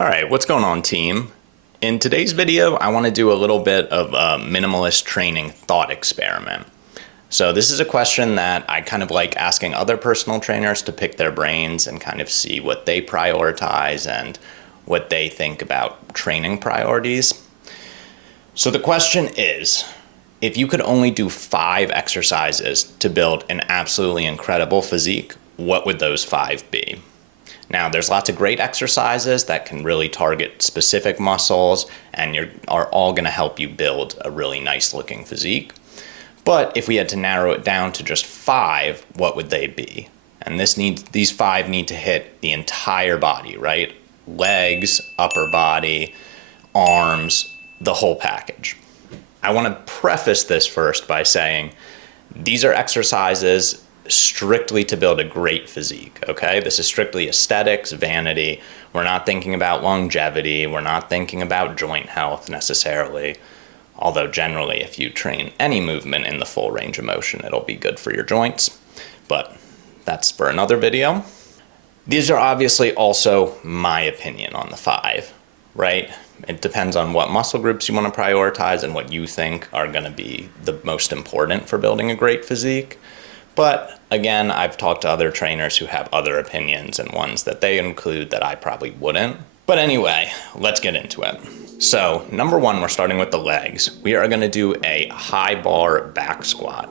All right, what's going on, team? In today's video, I want to do a little bit of a minimalist training thought experiment. So this is a question that I kind of like asking other personal trainers to pick their brains and kind of see what they prioritize and what they think about training priorities. So the question is, if you could only do 5 exercises to build an absolutely incredible physique, what would those 5 be? Now, there's lots of great exercises that can really target specific muscles and are all going to help you build a really nice looking physique. But if we had to narrow it down to just 5, what would they be? And these 5 need to hit the entire body, right? Legs, upper body, arms, the whole package. I want to preface this first by saying these are exercises strictly to build a great physique, okay? This is strictly aesthetics, vanity. We're not thinking about longevity. We're not thinking about joint health necessarily. Although generally, if you train any movement in the full range of motion, it'll be good for your joints. But that's for another video. These are obviously also my opinion on the 5, right? It depends on what muscle groups you want to prioritize and what you think are going to be the most important for building a great physique. But again, I've talked to other trainers who have other opinions and ones that they include that I probably wouldn't. But anyway, let's get into it. So number 1, we're starting with the legs. We are going to do a high bar back squat.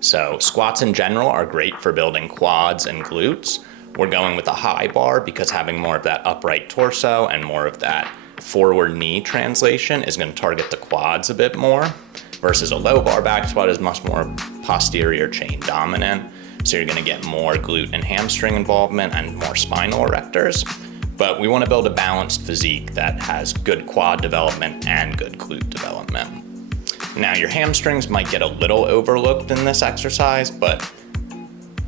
So squats in general are great for building quads and glutes. We're going with a high bar because having more of that upright torso and more of that forward knee translation is going to target the quads a bit more, versus a low bar back squat is much more posterior chain dominant. So you're going to get more glute and hamstring involvement and more spinal erectors. But we want to build a balanced physique that has good quad development and good glute development. Now your hamstrings might get a little overlooked in this exercise, but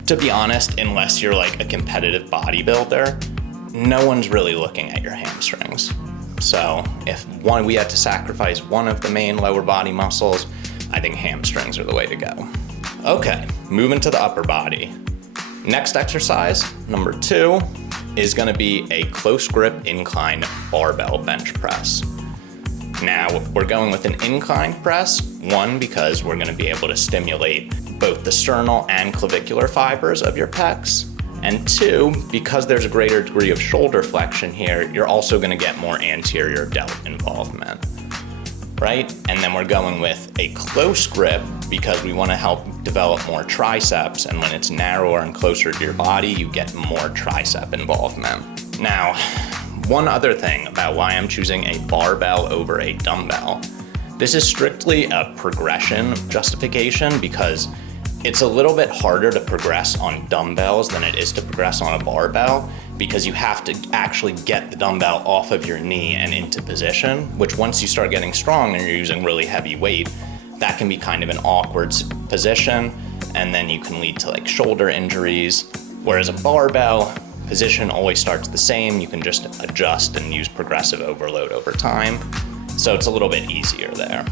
to be honest, unless you're like a competitive bodybuilder, no one's really looking at your hamstrings. So if we had to sacrifice one of the main lower body muscles, I think hamstrings are the way to go. Okay, moving to the upper body. Next exercise, number 2, is going to be a close grip incline barbell bench press. Now we're going with an incline press, 1, because we're going to be able to stimulate both the sternal and clavicular fibers of your pecs. And 2, because there's a greater degree of shoulder flexion here, you're also going to get more anterior delt involvement, right? And then we're going with a close grip because we want to help develop more triceps, and when it's narrower and closer to your body, you get more tricep involvement. Now, one other thing about why I'm choosing a barbell over a dumbbell. This is strictly a progression justification because it's a little bit harder to progress on dumbbells than it is to progress on a barbell, because you have to actually get the dumbbell off of your knee and into position, which once you start getting strong and you're using really heavy weight, that can be kind of an awkward position, and then you can lead to like shoulder injuries. Whereas a barbell position always starts the same. You can just adjust and use progressive overload over time. So it's a little bit easier there.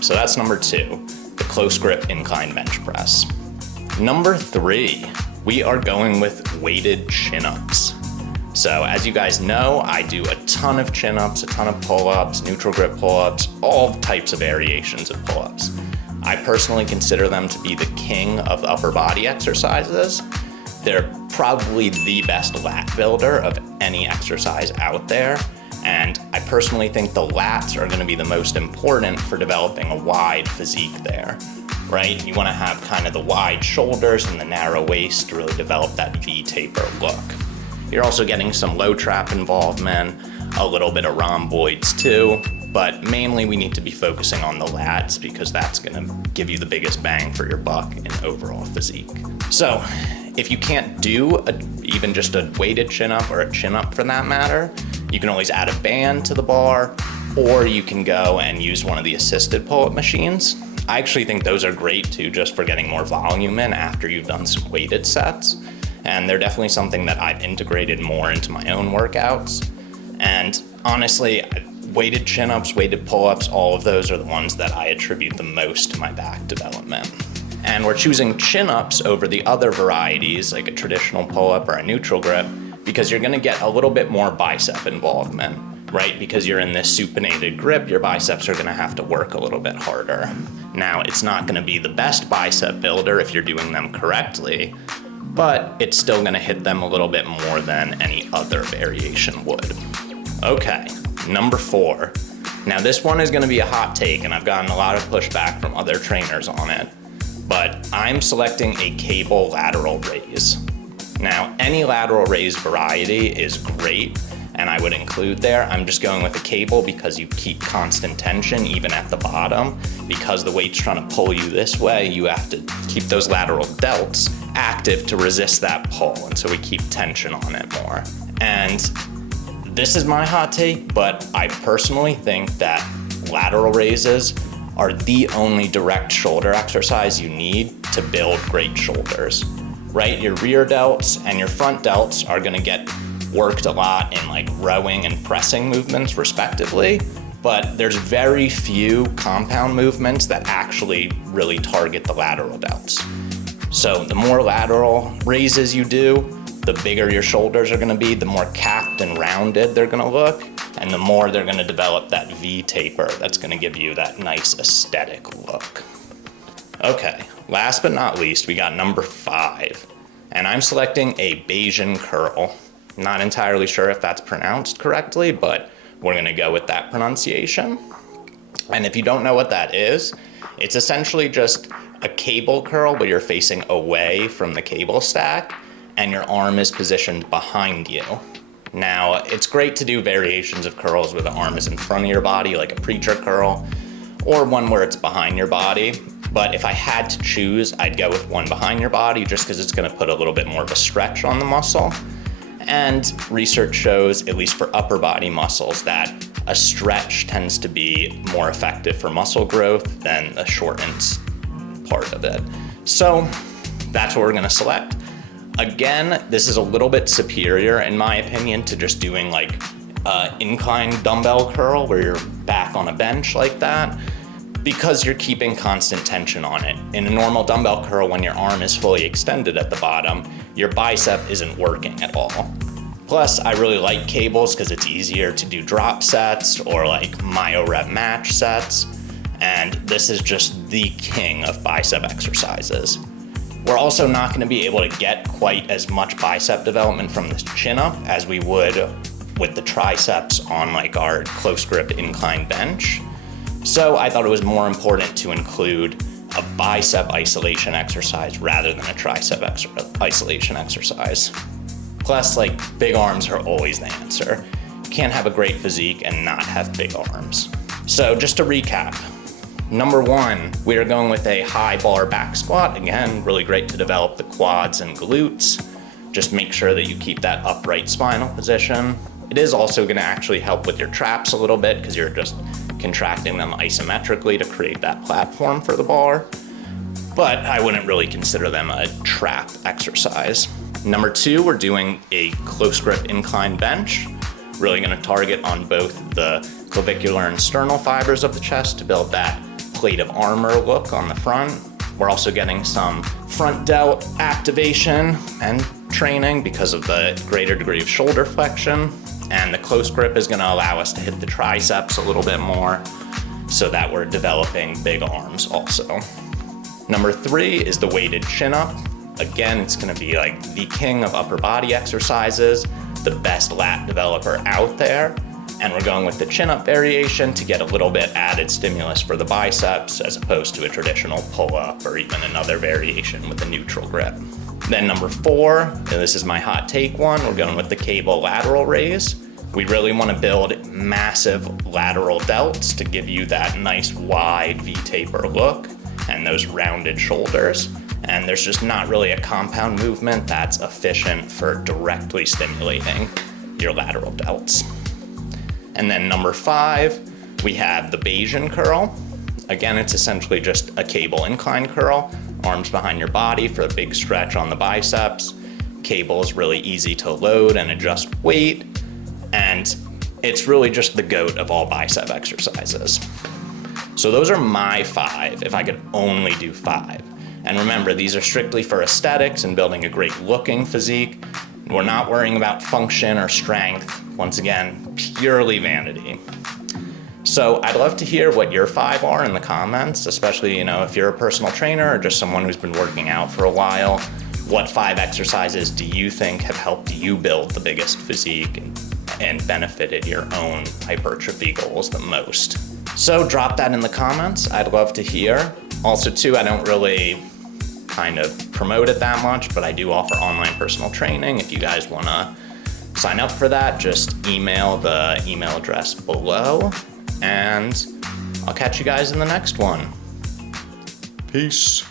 So that's number 2, the close grip incline bench press. Number 3, we are going with weighted chin-ups. So as you guys know, I do a ton of chin-ups, a ton of pull-ups, neutral grip pull-ups, all types of variations of pull-ups. I personally consider them to be the king of upper body exercises. They're probably the best lat builder of any exercise out there. And I personally think the lats are going to be the most important for developing a wide physique there, right? You want to have kind of the wide shoulders and the narrow waist to really develop that V-taper look. You're also getting some low trap involvement, a little bit of rhomboids too, but mainly we need to be focusing on the lats because that's going to give you the biggest bang for your buck in overall physique. So if you can't do even just a weighted chin-up or a chin-up for that matter, you can always add a band to the bar, or you can go and use one of the assisted pull-up machines. I actually think those are great too, just for getting more volume in after you've done some weighted sets. And they're definitely something that I've integrated more into my own workouts. And honestly, weighted chin-ups, weighted pull-ups, all of those are the ones that I attribute the most to my back development. And we're choosing chin-ups over the other varieties, like a traditional pull-up or a neutral grip, because you're gonna get a little bit more bicep involvement. right? Because you're in this supinated grip, your biceps are gonna have to work a little bit harder. Now, it's not gonna be the best bicep builder if you're doing them correctly, but it's still gonna hit them a little bit more than any other variation would. Okay, number 4. Now this one is gonna be a hot take, and I've gotten a lot of pushback from other trainers on it, but I'm selecting a cable lateral raise. Now, any lateral raise variety is great, and I would include there. I'm just going with a cable because you keep constant tension even at the bottom. Because the weight's trying to pull you this way, you have to keep those lateral delts active to resist that pull, and so we keep tension on it more. And this is my hot take, but I personally think that lateral raises are the only direct shoulder exercise you need to build great shoulders, right? Your rear delts and your front delts are gonna get worked a lot in like rowing and pressing movements respectively, but there's very few compound movements that actually really target the lateral delts. So the more lateral raises you do, the bigger your shoulders are gonna be, the more capped and rounded they're gonna look, and the more they're gonna develop that V taper that's gonna give you that nice aesthetic look. Okay, last but not least, we got number 5, and I'm selecting a Bayesian curl. Not entirely sure if that's pronounced correctly, but we're gonna go with that pronunciation. And if you don't know what that is, it's essentially just a cable curl, but you're facing away from the cable stack, and your arm is positioned behind you. Now, it's great to do variations of curls where the arm is in front of your body, like a preacher curl, or one where it's behind your body. But if I had to choose, I'd go with one behind your body just because it's gonna put a little bit more of a stretch on the muscle. And research shows, at least for upper body muscles, that a stretch tends to be more effective for muscle growth than a shortened part of it. So that's what we're gonna select. Again, this is a little bit superior in my opinion to just doing like incline dumbbell curl where you're back on a bench like that, because you're keeping constant tension on it. In a normal dumbbell curl, when your arm is fully extended at the bottom, your bicep isn't working at all. Plus, I really like cables because it's easier to do drop sets or like myo rep match sets, and this is just the king of bicep exercises. We're also not gonna be able to get quite as much bicep development from this chin up as we would with the triceps on like our close grip incline bench. So I thought it was more important to include a bicep isolation exercise rather than a tricep isolation exercise. Plus, like, big arms are always the answer. You can't have a great physique and not have big arms. So just to recap, number 1, we are going with a high bar back squat. Again, really great to develop the quads and glutes. Just make sure that you keep that upright spinal position. It is also gonna actually help with your traps a little bit because you're just contracting them isometrically to create that platform for the bar. But I wouldn't really consider them a trap exercise. Number 2, we're doing a close grip incline bench. Really gonna target on both the clavicular and sternal fibers of the chest to build that plate of armor look on the front. We're also getting some front delt activation and training because of the greater degree of shoulder flexion. And the close grip is gonna allow us to hit the triceps a little bit more so that we're developing big arms also. Number 3 is the weighted chin up. Again, it's gonna be like the king of upper body exercises, the best lat developer out there. And we're going with the chin up variation to get a little bit added stimulus for the biceps as opposed to a traditional pull up or even another variation with a neutral grip. Then number 4, and this is my hot take one, we're going with the cable lateral raise. We really want to build massive lateral delts to give you that nice wide V-taper look and those rounded shoulders. And there's just not really a compound movement that's efficient for directly stimulating your lateral delts. And then number 5, we have the Bayesian curl. Again, it's essentially just a cable incline curl, arms behind your body for a big stretch on the biceps. Cable is really easy to load and adjust weight, and it's really just the GOAT of all bicep exercises. So those are my 5, if I could only do 5. And remember, these are strictly for aesthetics and building a great looking physique. We're not worrying about function or strength. Once again, purely vanity. So I'd love to hear what your 5 are in the comments, especially, if you're a personal trainer or just someone who's been working out for a while. What 5 exercises do you think have helped you build the biggest physique and benefited your own hypertrophy goals the most? So drop that in the comments. I'd love to hear. Also too, I don't really kind of promote it that much, but I do offer online personal training. If you guys want to sign up for that, just email the email address below, and I'll catch you guys in the next one. Peace.